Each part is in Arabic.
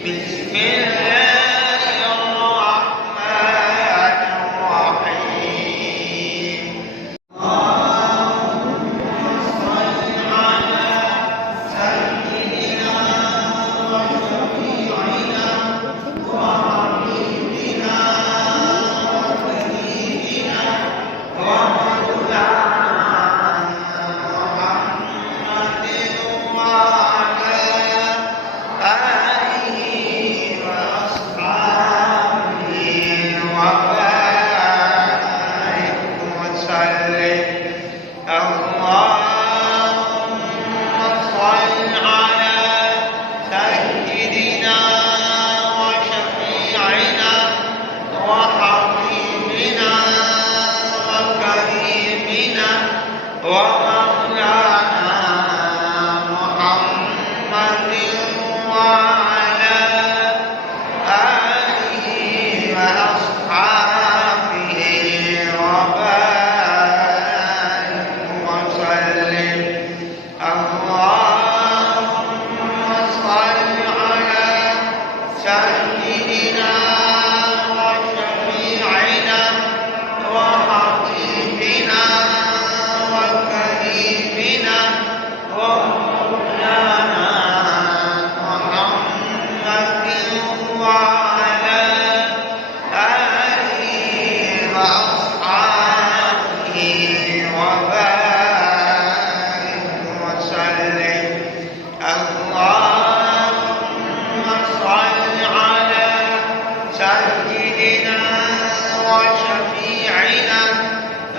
بسم الله الرحمن الرحيم. اللهم صل على سيدنا وشفيعنا وحبيبنا وكريمنا ومولانا محمد وعلى آله وأصحابه وبارك وسلم. اللهم صل على سيدنا وشفيعنا وحبيبنا وكريمنا ومولانا محمد وعلى آله وأصحابه وبارك وسلم. اللهم صل على سيدنا وشفيعنا وحبيبنا وكريمنا ومولانا محمد وعلى آله وأصحابه وبارك وسلم. اللهم صل على سيدنا وشفيعنا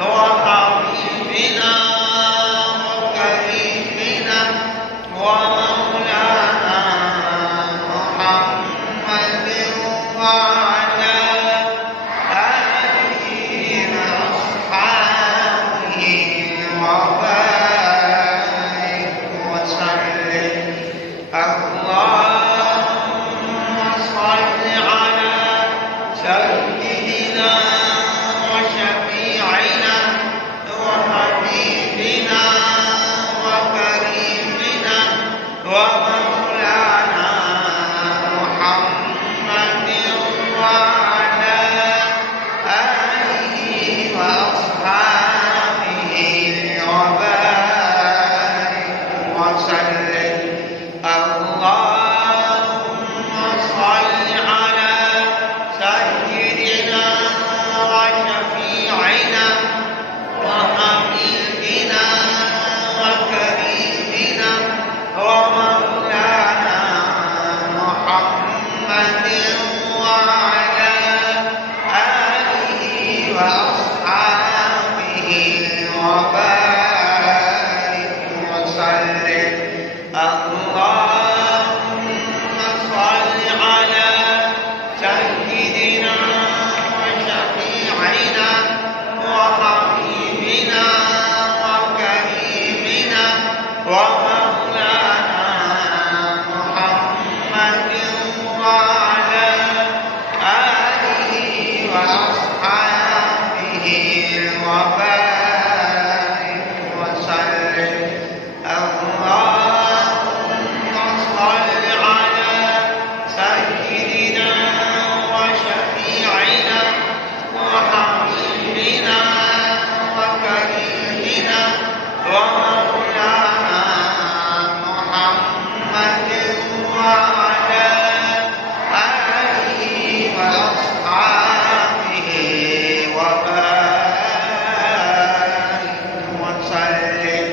وحبيبنا وكريمنا ومولانا محمد وعلى آله وأصحابه وبارك وسلم. اللهم صل على سيدنا وشفيعنا وحبيبنا وكريمنا ومولانا محمد وعلى آله وأصحابه وبارك وسلم. اللهم صل على سيدنا وشفيعنا وحبيبنا وكريمنا ومولانا محمد وعلى آله وأصحابه وبارك وسلم. اللهم صل على سيدنا وشفيعنا وحبيبنا وكريمنا ومولانا محمد وعلى آله وأصحابه وبارك وسلم. اللهم صل على سيدنا وشفيعنا وحبيبنا وكريمنا ومولانا محمد وعلى آله وأصحابه وبارك وسلم.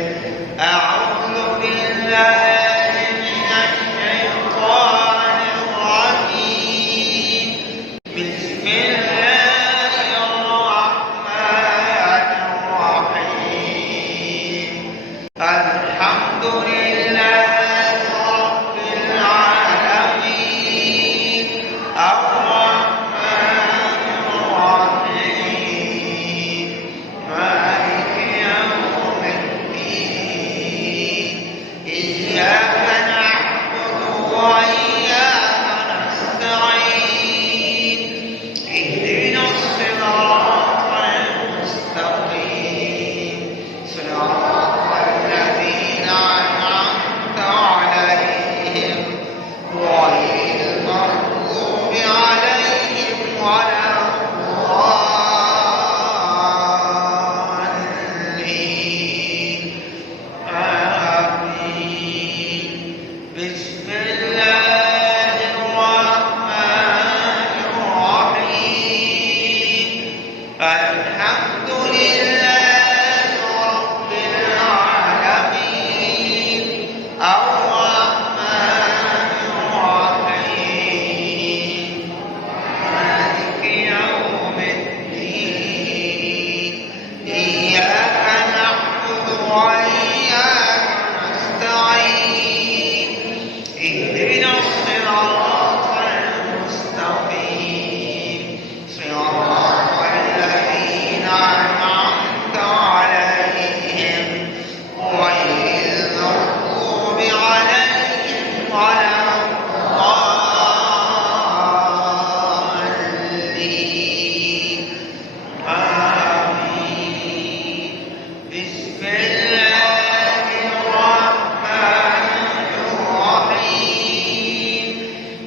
أعوذ بالله من الشيطان الرجيم.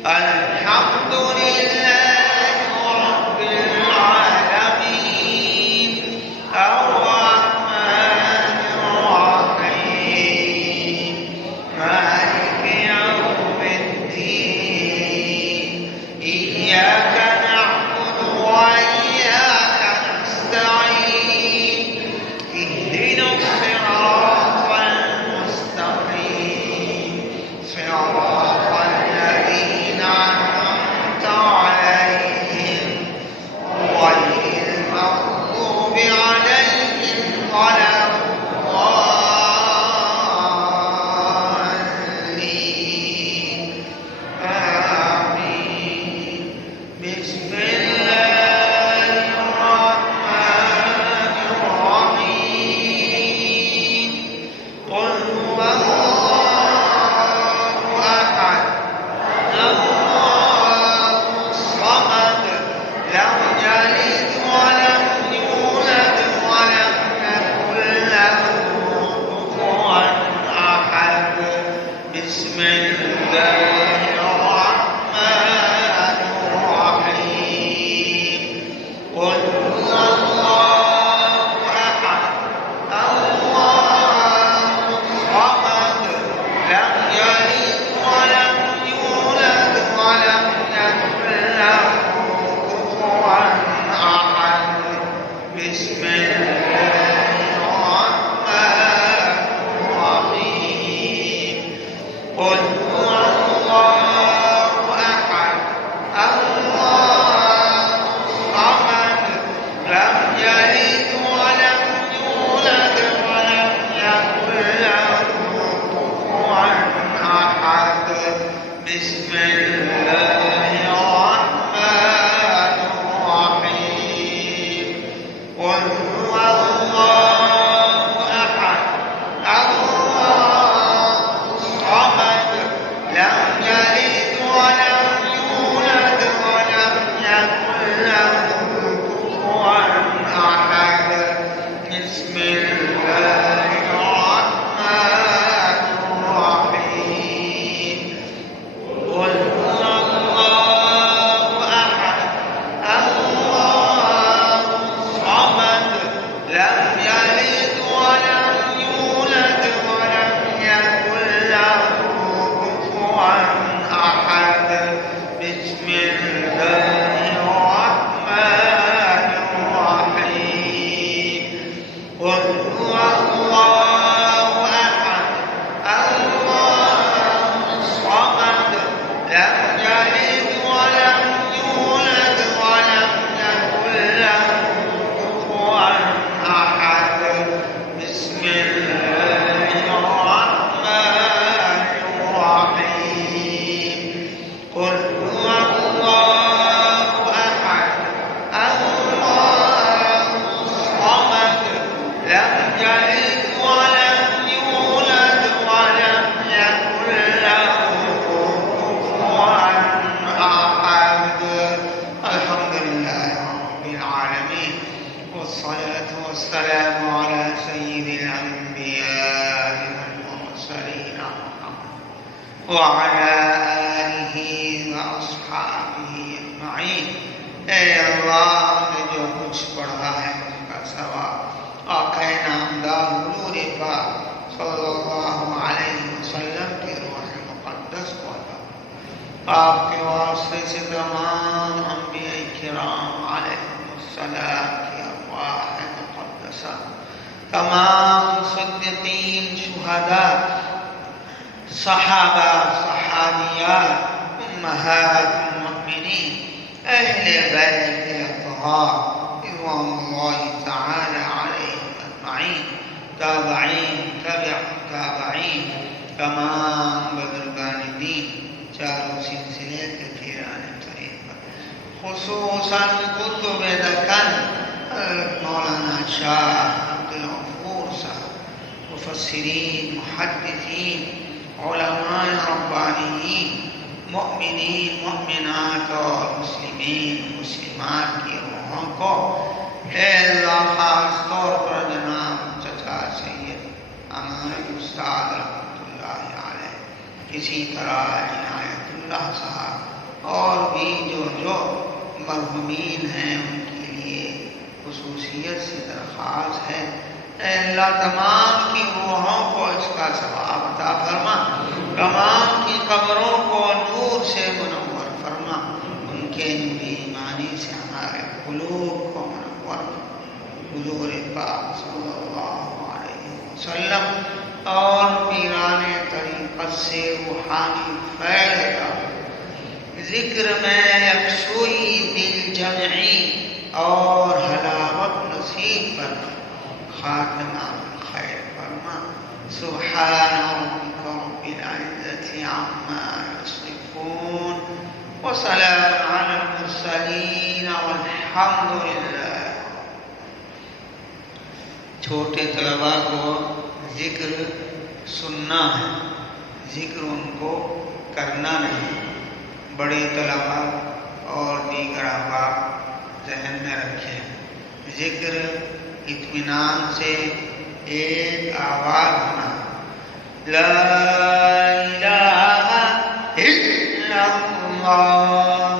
الحمد لله رب العالمين الرحمن الرحيم مالك يوم الدين إياك نعبد وإياك نستعين اهدنا الصراط المستقيم صراط الذين أنعمت عليهم غير المغضوب عليهم ولا الضالين آمين. بسم الله الرحمن الرحيم قل هو الله أحد الله الصمد لم يلد ولم يولد ولم يكن له كفوا أحد. بسم الله الرحمن الرحيم قل هو الله أحد الله الصمد لم يلد ولم يولد ولم يكن له كفوا أحد. بسم الله الرحمن الرحيم قل هو الله أحد الله الصمد لم يلد ولم يولد ولم يكن له كفوا أحد. بسم الله الرحمن الرحيم قل هو الله أحد الله الصمد لم يلد ولم يولد ولم يكن له كفوا أحد. بسم الله الرحمن الرحيم قل هو الله أحد الله الصمد لم يلد ولم يولد ولم يكن له كفوا أحد. بسم الله الرحمن الرحيم قل هو الله أحد الله الصمد لم يلد ولم يولد ولم يكن له كفوا أحد. بسم الله الرحمن الرحيم قل هو الله أحد الله الصمد لم يلد ولم يولد ولم يكن له كفوا أحد. الحمد لله رب العالمين والصلاة والسلام على سيد الأنبياء والمرسلين محمد وعلى آله وأصحابه أجمعين. اے اللہ نے جو کچھ پڑھا ہے اس کا ثواب آقا نامدار حضور پاک صلی اللہ علیہ وسلم کی روح مقدس کو عطا آپ کے واسطے سے تمام انبیاء کرام علیہم السلام کی ارواح مقدسہ تمام صدیقین شہداء صحابہ صحابیات امہات المؤمنین اہل بیت اطہار رضوان اللہ تعالی علیہم اجمعین تابعین تبع تابعین تمام بزرگان دین چاروں سلسلے کے پیران طریقہ خصوصاً کتب دکن مولانا شاہ عبد الغفور صاحب مفسرین محدثین علماء ربانیین مؤمنین مؤمنات اور مسلمین مسلمات کی روحوں کو اے اللہ خاص طور پر جناب چچا سید ہمارے استاد رحمۃ اللہ علیہ اسی طرح عنایت اللہ صاحب بھی جو مرحومین ہیں ان کے لیے خصوصیت سے درخواست ہے، اے اللہ تمام کی روحوں کو اس کا ثواب عطا فرما، تمام کی قبروں کو نور سے منور فرما، ان کے نوری ایمانی سے ہمارے قلوب کو منور فرما۔ حضور پاک صلی اللہ علیہ وسلم اور پیران طریقت سے روحانی فیض عطا فرما، ذکر میں یکسوئی دل جمعی اور حلاوت نصیب فرما، خاتمہ خیر فرما۔ سبحان ربک رب العزة عما یصفون وسلام علی المرسلین والحمد للہ۔ چھوٹے طلباء کو ذکر سننا ہے، ذکر ان کو کرنا نہیں۔ بڑے طلباء اور دیگر احباب ذہن میں رکھیں، ذکر اطمینان سے ایک آواز ہونا، لا الہ الا اللہ،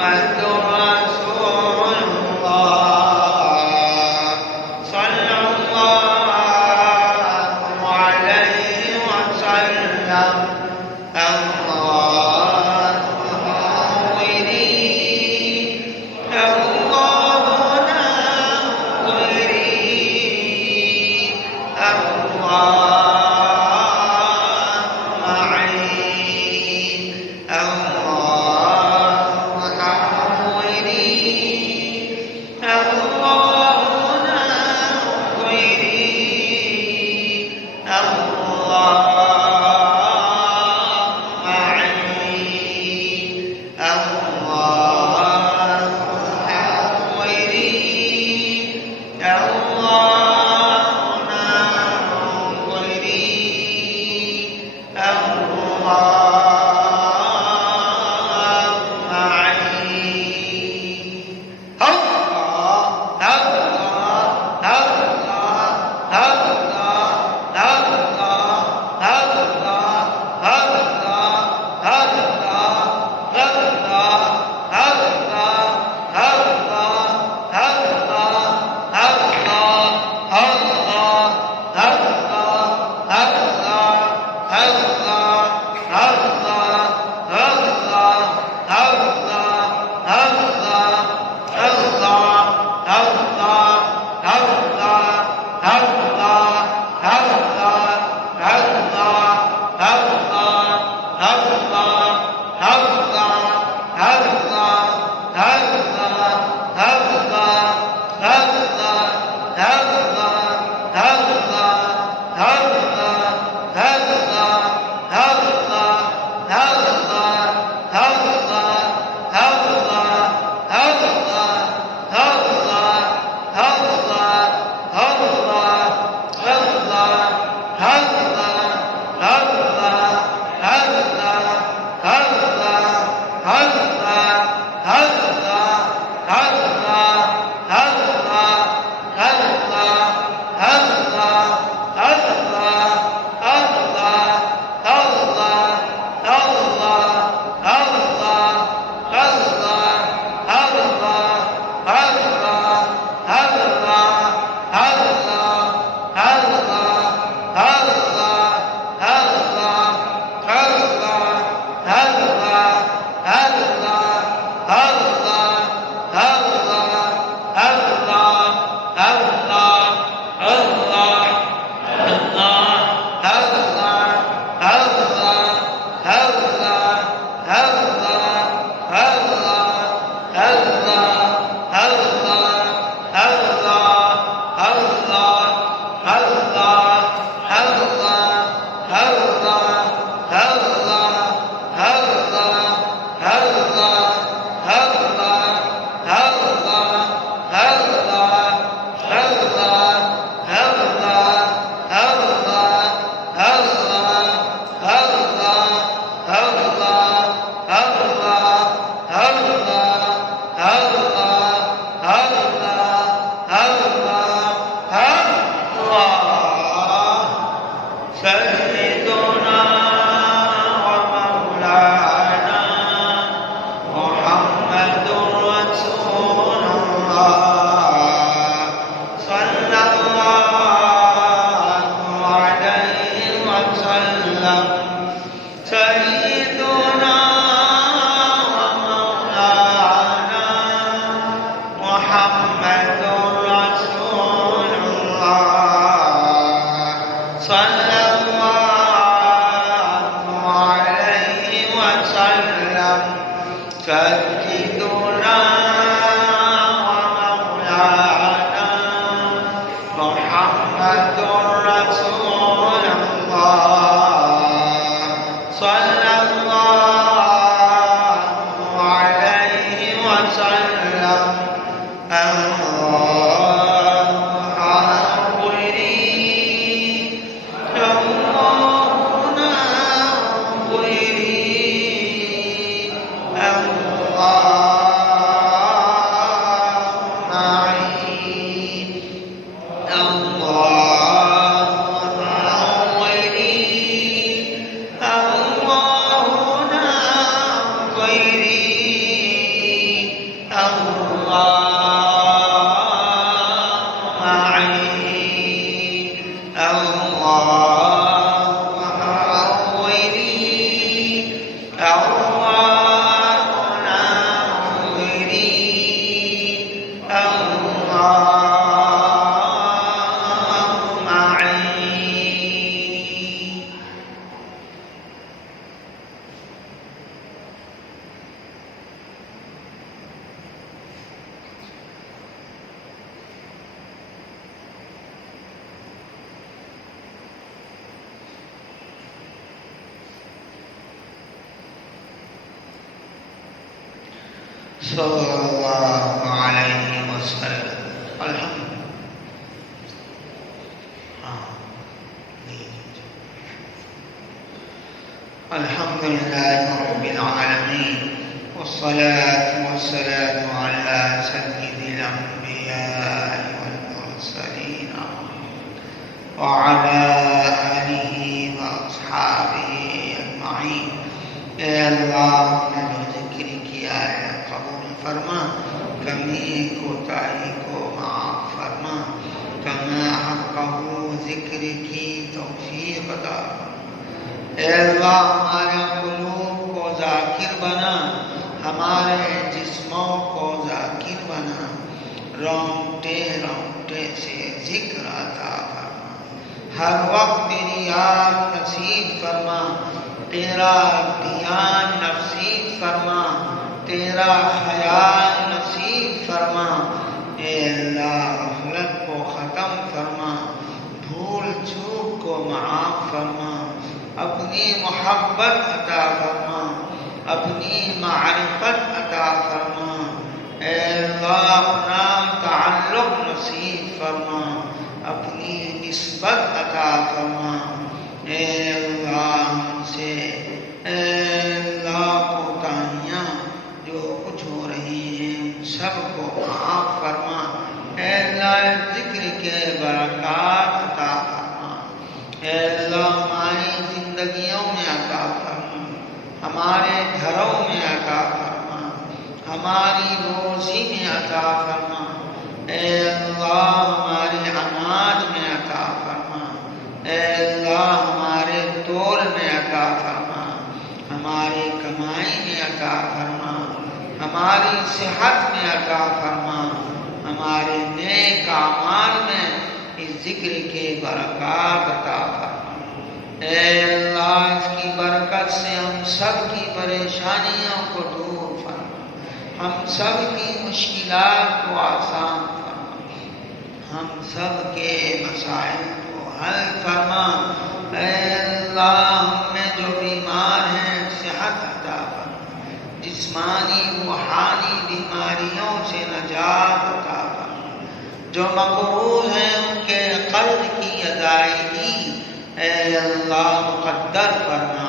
محمد رسول الله صلی اللہ علیہ وسلم. الحمد للہ رب العالمین والصلاة والسلام على سید الانبیاء والمرسلین وعلى آلہ واصحابہ اجمعین. اے اللہ نے جو ذکر کیا ہے قبول فرما، کمی کوتاہی کو معاف فرما، کما حقہ ذکر کی توفیق عطا فرما. اے اللہ ہمارے قلوب کو ذاکر بنا، ہمارے جسموں کو ذاکر بنا، رونگٹے رونگٹے سے ذکر عطا فرما. ہر وقت تیری یاد نصیب فرما، تیرا دھیان نصیب فرما، تیرا خیال نصیب فرما. اے اللہ غفلت کو ختم فرما، بھول چوک کو معاف فرما، اپنی محبت عطا فرما، اپنی معرفت عطا فرما. اے اللہ اپنا تعلق نصیب فرما، اپنی نسبت عطا فرما. اے اللہ ہم سے اے اللہ کوتاہیاں جو کچھ ہو رہی ہیں ان سب کو معاف فرما. اے اللہ ذکر کے برکات عطا فرما. اے اللہ ہماری زندگیوں میں عطا فرما، ہمارے گھروں میں عطا فرما، ہماری روزی میں عطا فرما. اے اللہ ہمارے اناج میں عطا فرما. اے اللہ ہمارے تول میں عطا فرما، ہماری کمائی میں عطا فرما، ہماری صحت میں عطا فرما، ہمارے نیک اعمال میں اس ذکر کے برکات عطا فرما. اے اللہ اس کی برکت سے ہم سب کی پریشانیوں کو دور فرما، ہم سب کی مشکلات کو آسان فرما، ہم سب کے مسائل کو حل فرما. اے اللہ ہم میں جو بیمار ہیں صحت عطا فرما، جسمانی روحانی بیماریوں سے نجات عطا فرما. جو مقروض ہیں ان کے قرض کی ادائیگی اے اللہ مقدر فرما.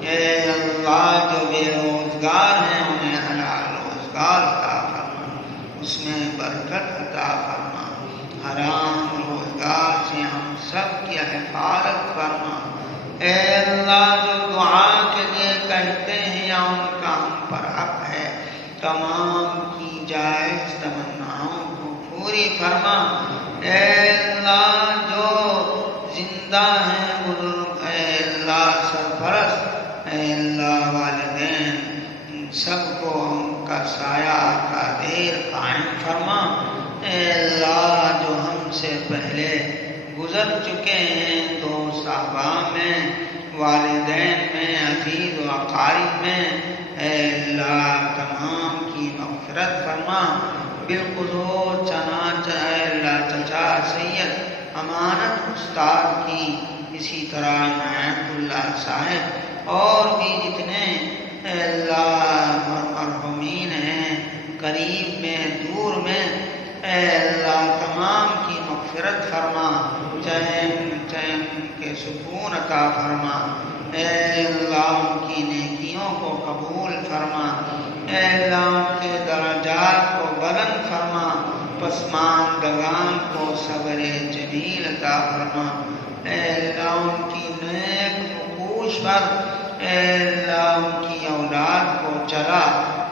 اے اللہ جو بے روزگار ہیں انہیں حلال روزگار عطا فرما، اس میں برکت عطا فرما. حرام روزگار سے ہم سب کی حفاظت فرما. اے اللہ جو دعا کے لیے کہتے ہیں یا ان کا ہم پر حق ہے، تمام کی جائز تمناؤں کو پوری فرما. اے اللہ جو زندہ ہیں بزرگ، اے اللہ سرپرست، اے اللہ والدین، ان سب کو ان کا سایہ کا دیر قائم فرما. اے اللہ جو ہم سے پہلے گزر چکے ہیں دوست احباب میں، والدین میں، عزیز و اقارب میں، اے اللہ تمام کی مغفرت فرما. بالخصوص اے اللہ چچا سید امانت استاد کی، اسی طرح عنایت اللہ صاحب اور بھی جتنے اے اللہ مرحومین ہیں قریب میں دور میں عطا فرما، اے اللہ ان کی نیکیوں کو قبول فرما، اے اللہ ان کے درجات کو بلند فرما، پسماندگان کو صبر جمیل عطا فرما، اے اللہ ان کی نیک نقوش پر اے اللہ ان کی اولاد کو چلا،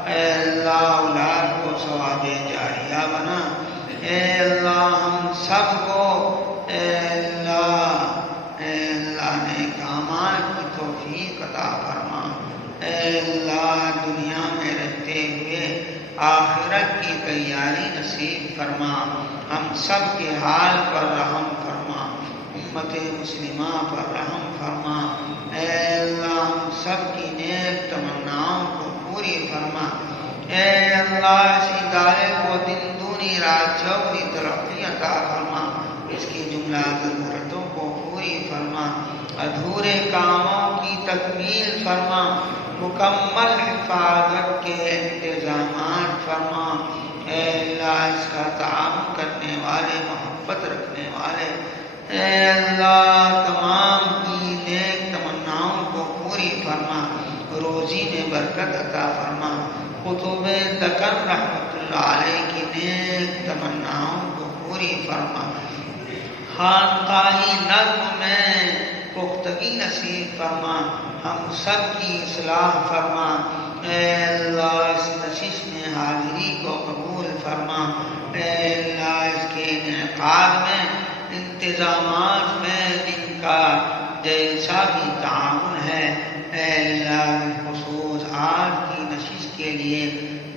اے اللہ اولاد کو ثواب جاریہ بنا، اے اللہ ہم سب کو اے اللہ نیک اعمال کی توفیق عطا فرما، اے اللہ دنیا میں رہتے ہوئے آخرت کی تیاری نصیب فرما، ہم سب کے حال پر رحم فرما، امت مسلمہ پر رحم فرما، اے اللہ ہم سب کی نیک تمناؤں کو پوری فرما، اے اللہ اس ادارے کو دن دونی رات چوگنی ترقی عطا فرما، اس کی جملہ ضرورتوں کو پوری فرما، ادھورے کاموں کی تکمیل فرما، مکمل حفاظت کے انتظامات فرما، اے اللہ اس کا تعاون کرنے والے، محبت رکھنے والے، اے اللہ تمام کی نیک تمناؤں کو پوری فرما، روزی میں برکت عطا فرما، قطب دکن رحمت اللہ علیہ کی نیک تمناؤں کو پوری فرما، خانقاہی نظم میں پختگی نصیب فرما، ہم سب کی اصلاح فرما، اے اللہ اس نشست میں حاضری کو قبول فرما، اے اللہ اس کے انعقاد میں انتظامات میں ان کا جیسا بھی تعاون ہے، اے اللہ خصوص آج کی نشست کے لیے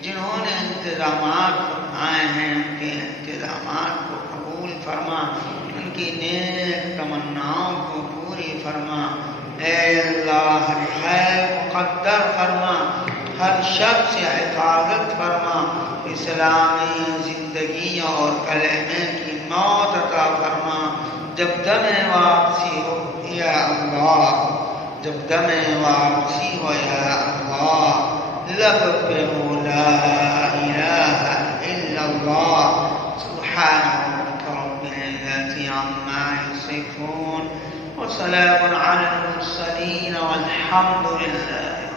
جنہوں نے انتظامات بنائے ہیں ان کے انتظامات کو قبول فرما، ان کی نیک تمناؤں کو پوری فرما، اے اللہ ہر خیر مقدر فرما، ہر شر سے حفاظت فرما، اسلامی زندگی اور کلمے کی موت عطا فرما، جب دم واپسی ہو یا اللہ، جب دم واپسی ہو یا اللہ، لب پہ ہو لا الہ الا اللہ، سبحان رب العزة عما يصفون وسلام على المرسلين والحمد لله